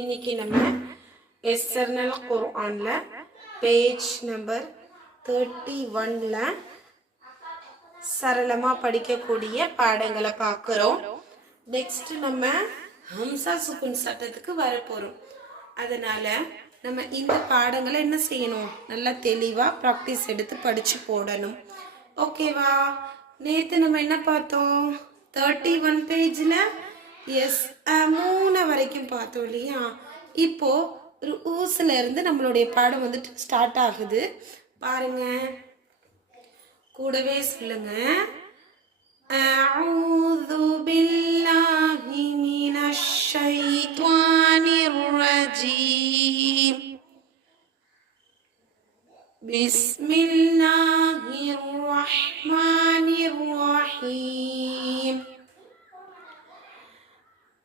இன்னைக்கு நம்ம எஸ்எர்னல் குர்ஆனில் பேஜ் நம்பர் தேர்ட்டி ஒன்ல சரளமாக படிக்கக்கூடிய பாடங்களை பார்க்குறோம். நெக்ஸ்ட் நம்ம ஹம்சா சுக்குன் சட்டத்துக்கு வரப்போகிறோம் அதனால நம்ம இந்த பாடங்களை என்ன செய்யணும்? நல்லா தெளிவாக ப்ராக்டிஸ் எடுத்து படித்து போடணும். ஓகேவா நேற்று நம்ம என்ன பார்த்தோம்? தேர்ட்டி ஒன் பேஜில் எஸ் மூணு வரைக்கும் பார்த்தோம் இல்லையா? இப்போ ஒரு ஊசில் இருந்து நம்மளுடைய பாடம் வந்துட்டு ஸ்டார்ட் ஆகுது. பாருங்க. கூடவே சொல்லுங்க.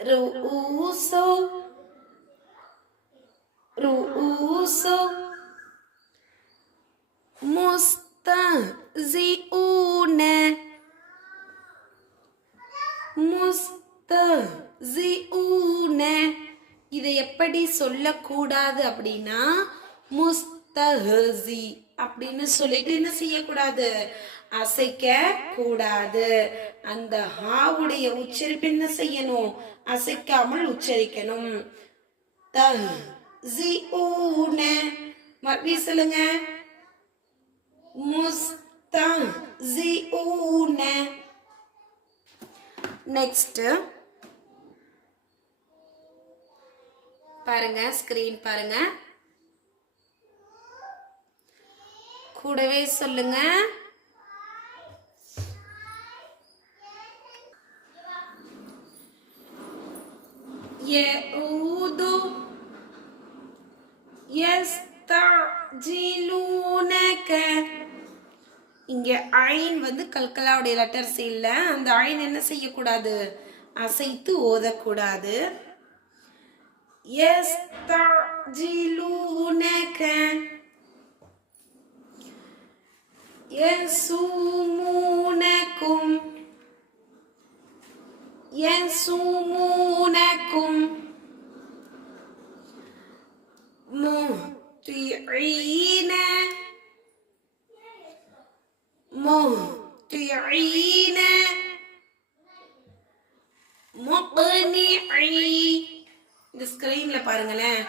رؤوس رؤوس مستهزئون முஸ்தஹிஊன இதை எப்படி சொல்லக்கூடாது அப்படின்னா தஹசி அப்படின்னு சொல்லிட்டு என்ன செய்யக்கூடாது? அசைக்க கூடாது. அந்த ஹாவுடைய உச்சரிப்பு என்ன செய்யணும்? அசைக்காமல் உச்சரிக்கணும். தஹ் ஜிஊன மறுபடியும் சொல்லுங்க. முஸ்தஹிஊன நெக்ஸ்ட் பாருங்க ஸ்கிரீன் பாருங்க. கூடவே சொல்லுங்க يعود يستعجلونك இங்க ஐன் வந்து கல்கலாவுடைய லெட்டர்ஸ் இல்லை அந்த ஐன் என்ன செய்யக்கூடாது அசைத்து ஓதக்கூடாது يستعجلونك يسومونكم يسومونكم مهطعين مهطعين مقنعي இந்த ஸ்க்ரீனில் பாருங்களேன்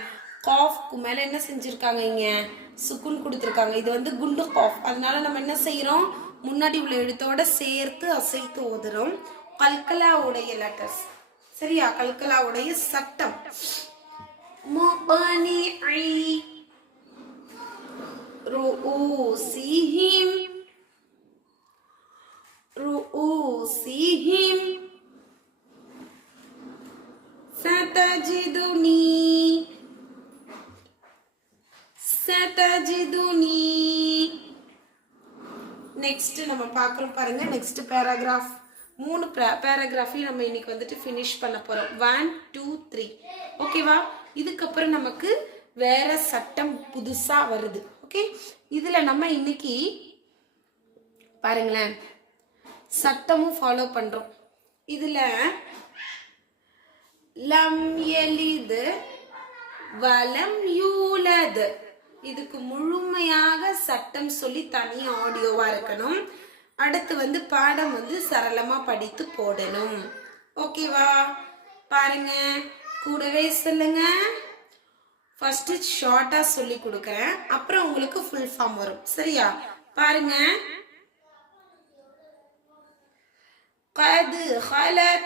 காஃப்க்கு மேலே என்ன செஞ்சுருக்காங்க இங்கே சுக்குன் கொடுத்துருக்காங்க இது வந்து குண்டு காஃப் அதனால நம்ம என்ன செய்கிறோம் முன்னாடி உள்ள எழுத்தோட சேர்த்து அசைத்து ஓதுறோம் கல்கலாவுடைய லெட்டர்ஸ் சரியா கல்கலாவுடைய சட்டம் முபனிஐ رؤوسهم رؤوسهم ستجدني சதஜிதுனி நெக்ஸ்ட் நம்ம பார்க்குறோம் பாருங்க நெக்ஸ்ட் பேராகிராஃப் மூணு பேராகிராஃபையும் நம்ம இன்னைக்கு வந்துட்டு ஃபினிஷ் பண்ண போகிறோம் ஒன் டூ த்ரீ ஓகேவா இதுக்கப்புறம் நமக்கு வேற சட்டம் புதுசாக வருது. ஓகே இதில் நம்ம இன்னைக்கு பாருங்களேன். சட்டமும் ஃபாலோ பண்ணுறோம் இதில் லம் எலிது வலம் யூலது. இதுக்கு முழுமையாக சட்டம் சொல்லி தனி ஆடியோவா இருக்கணும் அடுத்து வந்து பாடம் வந்து சரளமா படித்து போடணும் ஓகேவா பாருங்க கூடவே சொல்லுங்க ஃபர்ஸ்ட் ஷார்ட்டா சொல்லி கொடுக்குறேன் அப்புறம் உங்களுக்கு ஃபுல் ஃபார்ம் வரும் சரியா பாருங்க قد خلت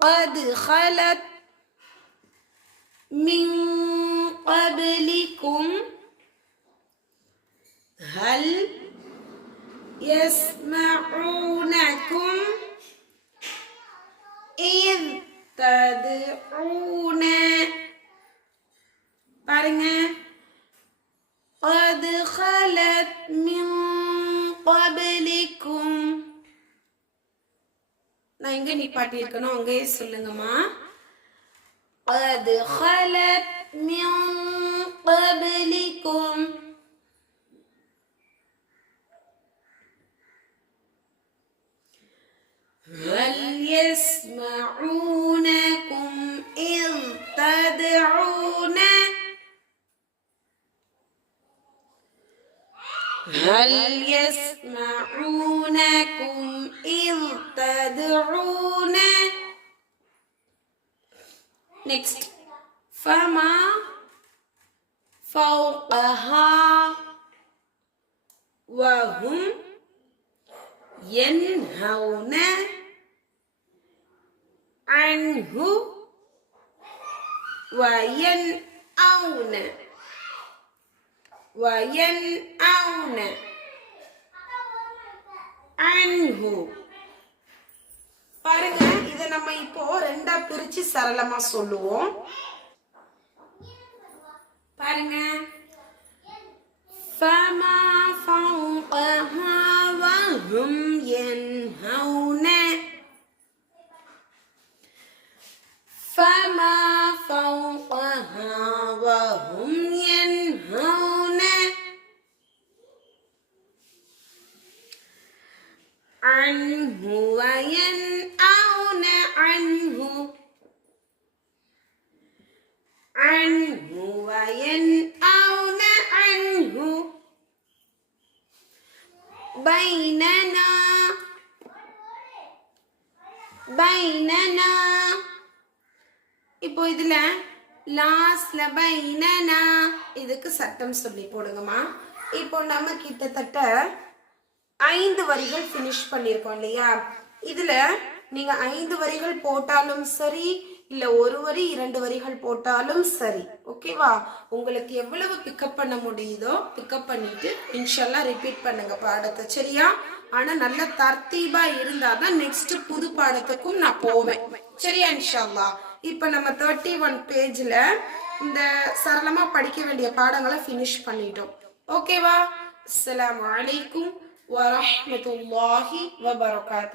قد خلت من قبلكم هل يسمعونكم إذ تدعون பாருங்க قد خلت من قبلكم நான் எங்க நிப்பாட்டி இருக்கணும் அங்கேயே சொல்லுங்கம்மா قد خلت من قبلكم هل يسمعونكم إن تدعون هل يسمعونكم إن تدعون next فما فوقها وهم ينهون عنه وينأون وينأون عنه பாருங்க இதை நம்ம இப்போ ரெண்டா பிரிச்சு சரளமா சொல்லுவோம் பாருங்க فما فوقها وهم ينهون فما فوقها وهم ينهون عنه وينأون عنه وينأون عنه بيننا بيننا இப்போ இதுல லாஸ்ட்ல பைனனா இதுக்கு சட்டம் சொல்லி போடுங்கம்மா இப்போ நம்ம கிட்டத்தட்ட ஐந்து வரிகள் ஃபினிஷ் பண்ணியிருக்கோம் இல்லையா இதுல நீங்க ஐந்து வரிகள் போட்டாலும் சரி இல்ல ஒரு வரி இரண்டு வரிகள் போட்டாலும் சரி. ஓகேவா உங்களுக்கு எவ்வளவு பிக்கப் பண்ண முடியுதோ பிக்கப் பண்ணிட்டு இன்ஷல்லா ரிப்பீட் பண்ணுங்க பாடத்தை. சரியா? ஆனா நல்ல தர்த்தீபா இருந்தாதான் நெக்ஸ்ட் புது பாடத்துக்கும் நான் போவேன். சரியா இன்ஷால்லா? இப்ப நம்ம தேர்ட்டி ஒன் பேஜ்ல இந்த சரளமா படிக்க வேண்டிய பாடங்களை ஃபினிஷ் பண்ணிட்டோம். ஓகேவா அஸ்ஸலாமு வலைக்கும் வரஹ்மத்துல்லாஹி வபரகாத்து